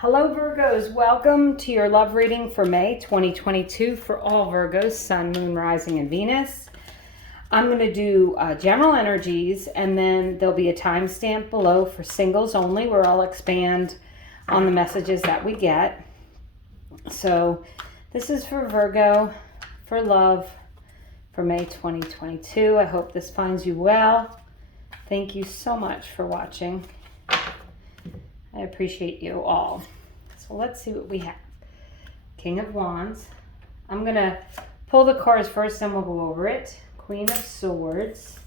Hello Virgos, welcome to your love reading for May 2022 for all Virgos, Sun, Moon, Rising, and Venus. I'm going to do general energies, and then there'll be a timestamp below for singles only where I'll expand on the messages that we get. So this is for Virgo, for love, for May 2022. I hope this finds you well. Thank you so much for watching. I appreciate you all. So let's see what we have. King of Wands. I'm going to pull the cards first, then we'll go over it. Queen of Swords.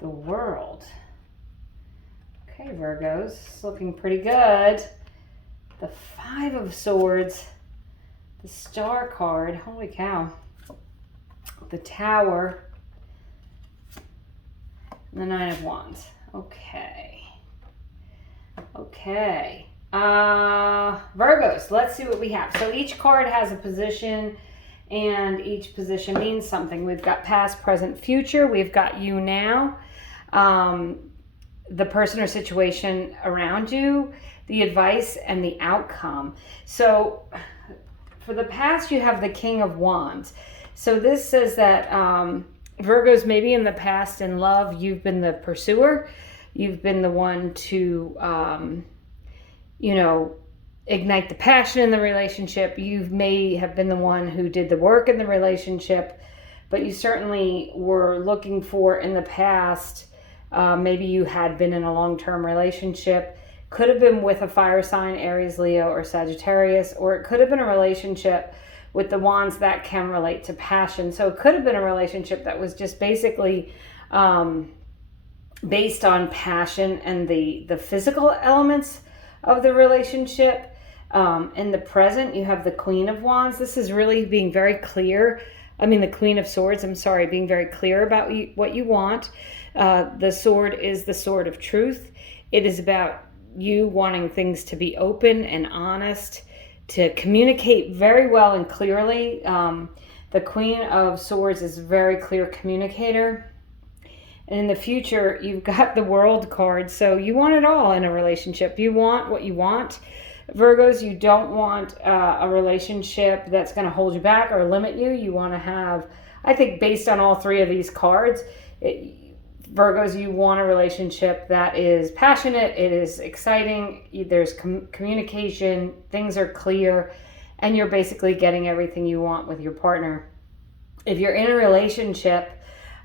The World. Okay, Virgos. It's looking pretty good. The Five of Swords. The Star card. Holy cow. The Tower. The Nine of Wands. Okay. Virgos, let's see what we have. So each card has a position, and each position means something. We've got past, present, future. We've got you now, the person or situation around you, the advice, and the outcome. So for the past, you have the King of Wands. So this says that Virgos, maybe in the past in love, you've been the pursuer. You've been the one to, ignite the passion in the relationship. You may have been the one who did the work in the relationship, but you certainly were looking for in the past, maybe you had been in a long-term relationship. Could have been with a fire sign, Aries, Leo, or Sagittarius, or it could have been a relationship with the wands that can relate to passion. So it could have been a relationship that was just basically based on passion and the physical elements of the relationship. In the present, you have the Queen of Wands. This is really being very clear. The Queen of Swords, being very clear about what you want. The sword is the sword of truth. It is about you wanting things to be open and honest, to communicate very well and clearly. The Queen of Swords is a very clear communicator. And in the future, you've got the World card. So you want it all in a relationship. You want what you want. Virgos, you don't want a relationship that's going to hold you back or limit you. You want to have, I think based on all three of these cards, Virgos, you want a relationship that is passionate, it is exciting, there's communication, things are clear, and you're basically getting everything you want with your partner. If you're in a relationship,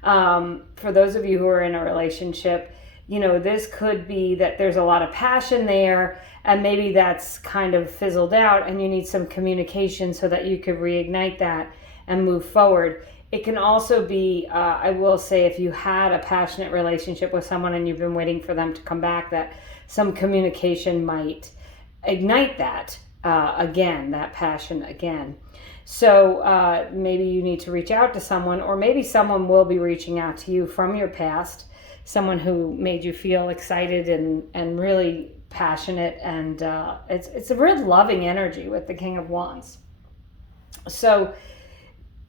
for those of you who are in a relationship, this could be that there's a lot of passion there, and maybe that's kind of fizzled out, and you need some communication so that you could reignite that and move forward. It can also be, I will say, if you had a passionate relationship with someone and you've been waiting for them to come back, that some communication might ignite that again, that passion again. So maybe you need to reach out to someone, or maybe someone will be reaching out to you from your past, someone who made you feel excited and really passionate. And it's a real loving energy with the King of Wands. So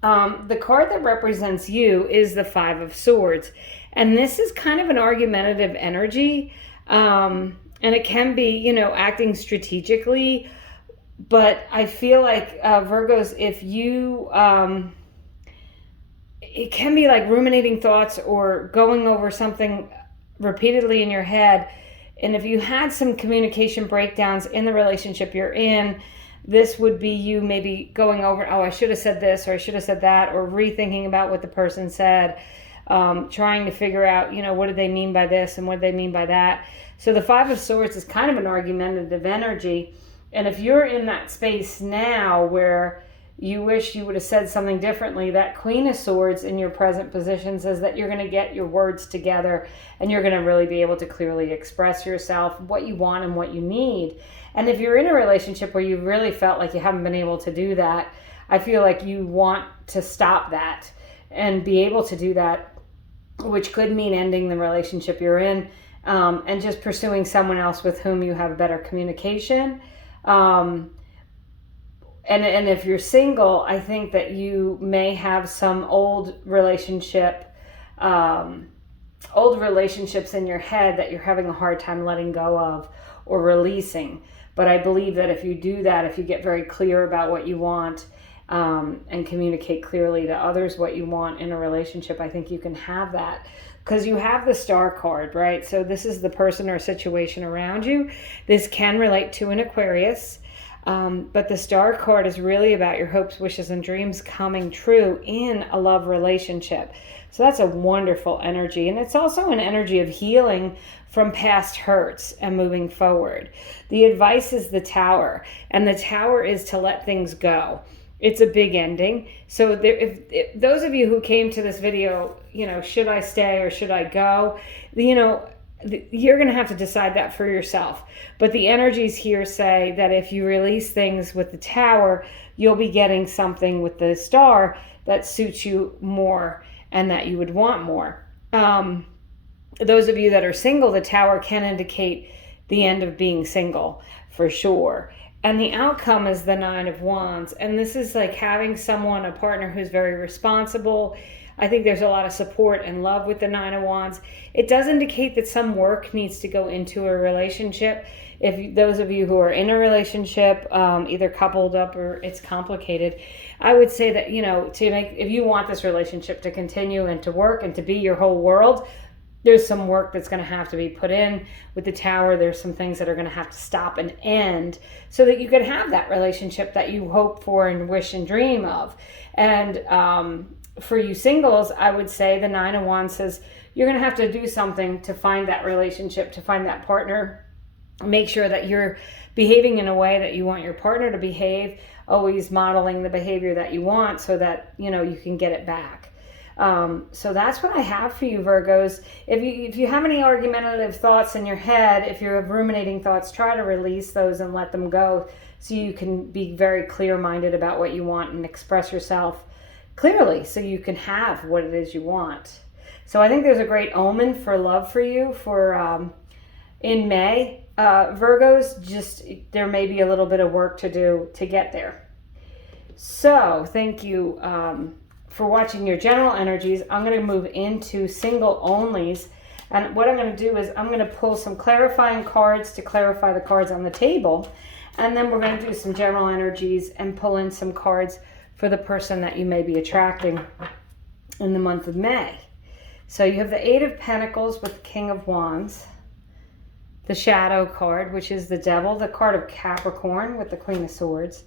the card that represents you is the Five of Swords. And this is kind of an argumentative energy. And it can be, acting strategically. But I feel like, Virgos, if you, it can be like ruminating thoughts or going over something repeatedly in your head. And if you had some communication breakdowns in the relationship you're in, this would be you maybe going over, I should have said this, or I should have said that, or rethinking about what the person said, trying to figure out, what do they mean by this and what do they mean by that. So the Five of Swords is kind of an argumentative energy. And if you're in that space now where you wish you would have said something differently, that Queen of Swords in your present position says that you're going to get your words together and you're going to really be able to clearly express yourself, what you want and what you need. And if you're in a relationship where you really felt like you haven't been able to do that, I feel like you want to stop that and be able to do that, which could mean ending the relationship you're in and just pursuing someone else with whom you have better communication. And if you're single, I think that you may have some old relationship old relationships in your head that you're having a hard time letting go of or releasing. But I believe that if you do that, if you get very clear about what you want, and communicate clearly to others what you want in a relationship, I think you can have that. Because you have the Star card, right? So this is the person or situation around you. This can relate to an Aquarius. But the Star card is really about your hopes, wishes, and dreams coming true in a love relationship. So that's a wonderful energy. And it's also an energy of healing from past hurts and moving forward. The advice is the Tower. And the Tower is to let things go. It's a big ending. So if those of you who came to this video, should I stay or should I go? You're going to have to decide that for yourself. But the energies here say that if you release things with the Tower, you'll be getting something with the Star that suits you more and that you would want more. Those of you that are single, the Tower can indicate the end of being single for sure. And the outcome is the Nine of Wands. And this is like having someone, a partner who's very responsible. I think there's a lot of support and love with the Nine of Wands. It does indicate that some work needs to go into a relationship. If those of you who are in a relationship, either coupled up or it's complicated, I would say that, if you want this relationship to continue and to work and to be your whole world, there's some work that's going to have to be put in with the Tower. There's some things that are going to have to stop and end so that you can have that relationship that you hope for and wish and dream of. And for you singles, I would say the Nine of Wands says you're going to have to do something to find that relationship, to find that partner. Make sure that you're behaving in a way that you want your partner to behave, always modeling the behavior that you want so that, you can get it back. So that's what I have for you, Virgos. If you have any argumentative thoughts in your head, if you have ruminating thoughts, try to release those and let them go so you can be very clear-minded about what you want and express yourself clearly so you can have what it is you want. So I think there's a great omen for love for you for in May. Virgos, just there may be a little bit of work to do to get there. So thank you for watching your general energies. I'm going to move into single onlys. And what I'm going to do is I'm going to pull some clarifying cards to clarify the cards on the table. And then we're going to do some general energies and pull in some cards for the person that you may be attracting in the month of May. So you have the Eight of Pentacles with the King of Wands. The Shadow card, which is the Devil. The card of Capricorn with the Queen of Swords.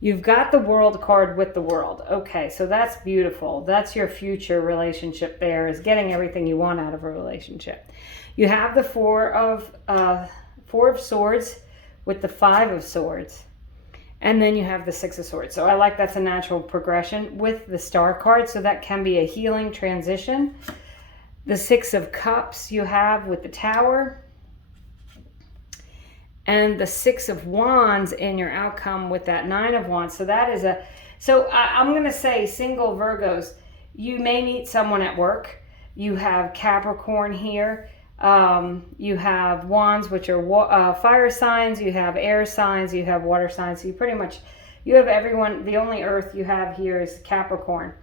You've got the World card with the World. Okay, so that's beautiful. That's your future relationship there, is getting everything you want out of a relationship. You have the Four of Swords with the Five of Swords. And then you have the Six of Swords. So I like that's a natural progression with the Star card. So that can be a healing transition. The Six of Cups you have with the Tower. And the Six of Wands in your outcome with that Nine of Wands. So that is I'm going to say single Virgos, you may meet someone at work. You have Capricorn here. You have Wands, which are fire signs. You have air signs. You have water signs. So you have everyone. The only earth you have here is Capricorn.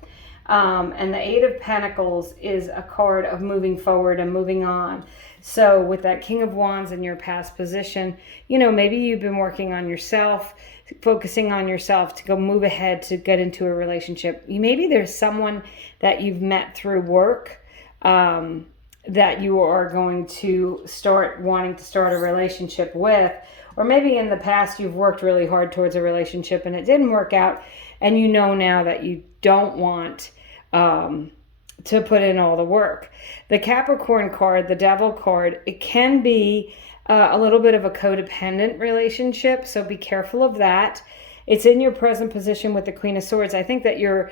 And the Eight of Pentacles is a card of moving forward and moving on. So with that King of Wands in your past position, maybe you've been working on yourself, focusing on yourself to go move ahead to get into a relationship. Maybe there's someone that you've met through work that you are going to start wanting to start a relationship with. Or maybe in the past you've worked really hard towards a relationship and it didn't work out. And you know now that you don't want to put in all the work. The Capricorn card, the Devil card, it can be a little bit of a codependent relationship, so be careful of that. It's in your present position with the Queen of Swords. I think that you're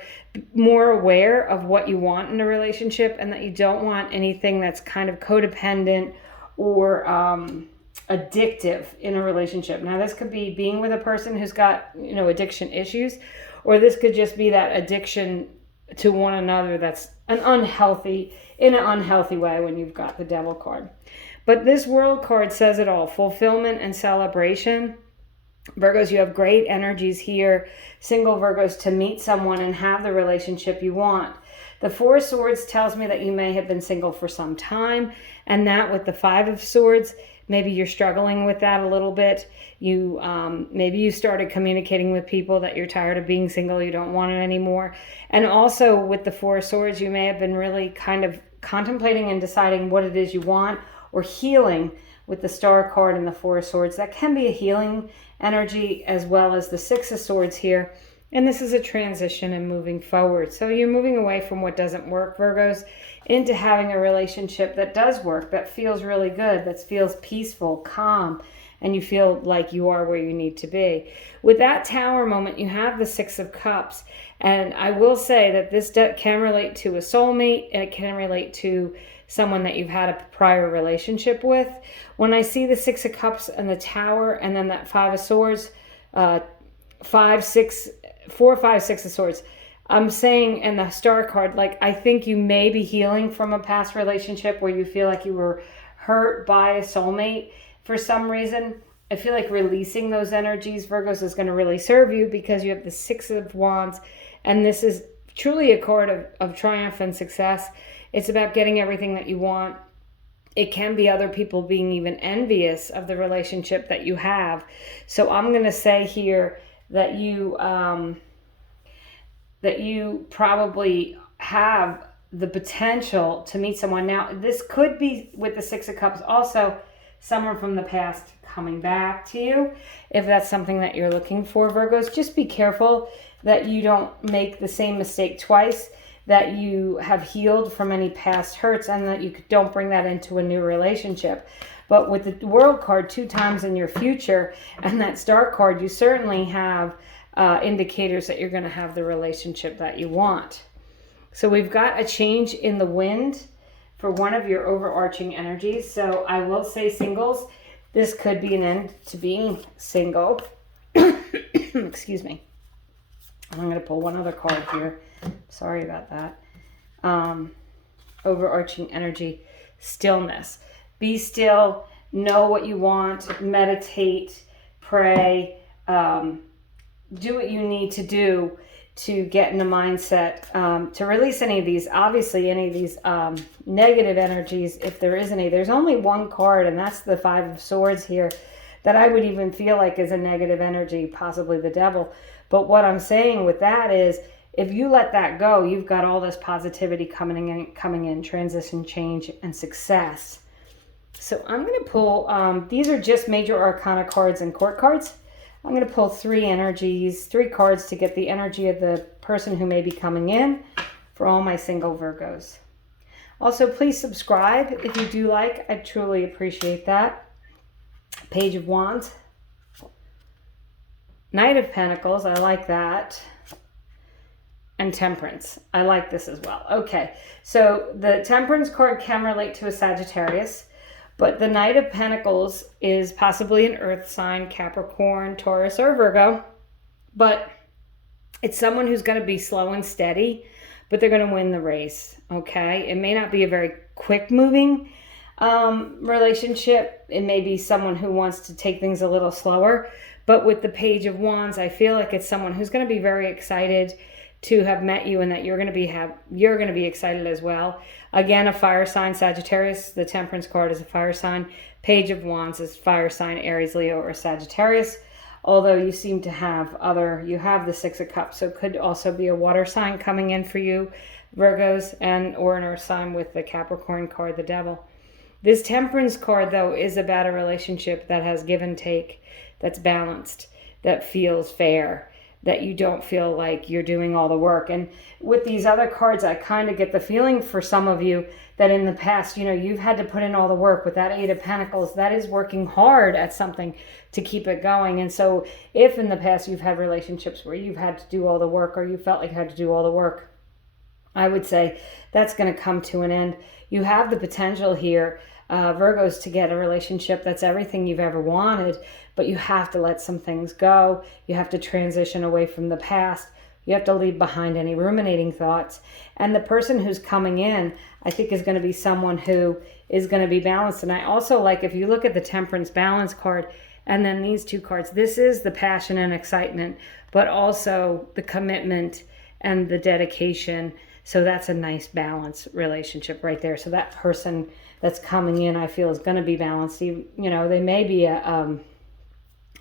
more aware of what you want in a relationship and that you don't want anything that's kind of codependent or addictive in a relationship. Now, this could be being with a person who's got, addiction issues, or this could just be that addiction to one another that's in an unhealthy way when you've got the Devil card. But this World card says it all, fulfillment and celebration. Virgos, you have great energies here, single Virgos, to meet someone and have the relationship you want. The Four of Swords tells me that you may have been single for some time, and that with the Five of Swords, maybe you're struggling with that a little bit. Maybe you started communicating with people that you're tired of being single, you don't want it anymore. And also with the Four of Swords, you may have been really kind of contemplating and deciding what it is you want, or healing with the Star card and the Four of Swords. That can be a healing energy, as well as the Six of Swords here. And this is a transition and moving forward. So you're moving away from what doesn't work, Virgos, into having a relationship that does work, that feels really good, that feels peaceful, calm, and you feel like you are where you need to be. With that Tower moment, you have the Six of Cups. And I will say that this can relate to a soulmate, and it can relate to someone that you've had a prior relationship with. When I see the Six of Cups and the Tower, and then that Five of Swords, 4, 5, 6 of Swords, I'm saying, and the Star card, like, I think you may be healing from a past relationship where you feel like you were hurt by a soulmate for some reason. I feel like releasing those energies, Virgos, is going to really serve you, because you have the Six of Wands, and this is truly a card of triumph and success. It's about getting everything that you want. It can be other people being even envious of the relationship that you have. So I'm going to say here that you probably have the potential to meet someone. Now, this could be with the Six of Cups also someone from the past coming back to you. If that's something that you're looking for, Virgos, just be careful that you don't make the same mistake twice, that you have healed from any past hurts, and that you don't bring that into a new relationship. But with the World card 2 times in your future and that Star card, you certainly have indicators that you're going to have the relationship that you want. So we've got a change in the wind for one of your overarching energies. So I will say, singles, this could be an end to being single. Excuse me. I'm going to pull one other card here. Sorry about that. Overarching energy, stillness. Be still, know what you want, meditate, pray, do what you need to do to get in a mindset to release any of these, obviously any of these negative energies, if there is any. There's only one card, and that's the Five of Swords here, that I would even feel like is a negative energy, possibly the devil. But what I'm saying with that is, if you let that go, you've got all this positivity coming in, transition, change, and success. So I'm going to pull, these are just major arcana cards and court cards. I'm going to pull 3 energies, 3 cards to get the energy of the person who may be coming in for all my single Virgos. Also, please subscribe if you do like. I truly appreciate that. Page of Wands. Knight of Pentacles, I like that. And Temperance, I like this as well. Okay, so the Temperance card can relate to a Sagittarius, but the Knight of Pentacles is possibly an earth sign, Capricorn, Taurus, or Virgo. But it's someone who's going to be slow and steady, but they're going to win the race, okay? It may not be a very quick moving relationship. It may be someone who wants to take things a little slower. But with the Page of Wands, I feel like it's someone who's going to be very excited to have met you, and that you're going to be excited as well. Again, a fire sign, Sagittarius. The Temperance card is a fire sign. Page of Wands is fire sign, Aries, Leo, or Sagittarius. Although you seem to have you have the Six of Cups, so it could also be a water sign coming in for you, Virgos, or an earth sign with the Capricorn card, the devil. This Temperance card, though, is about a relationship that has give and take, that's balanced, that feels fair, that you don't feel like you're doing all the work. And with these other cards, I kind of get the feeling for some of you that in the past, you've had to put in all the work. With that Eight of Pentacles, that is working hard at something to keep it going. And so if in the past you've had relationships where you've had to do all the work, or you felt like you had to do all the work, I would say that's going to come to an end. You have the potential here, Virgos, to get a relationship that's everything you've ever wanted, but you have to let some things go. You have to transition away from the past. You have to leave behind any ruminating thoughts. And the person who's coming in, I think, is going to be someone who is going to be balanced. And I also like, if you look at the Temperance balance card and then these 2 cards, this is the passion and excitement, but also the commitment and the dedication So that's a nice balanced relationship right there. So that person that's coming in, I feel, is going to be balanced. You know, they may be an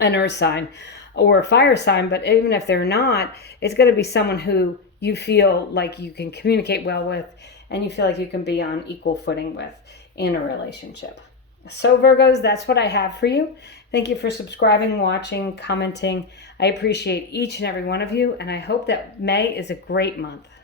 earth sign or a fire sign, but even if they're not, it's going to be someone who you feel like you can communicate well with and you feel like you can be on equal footing with in a relationship. So Virgos, that's what I have for you. Thank you for subscribing, watching, commenting. I appreciate each and every one of you, and I hope that May is a great month.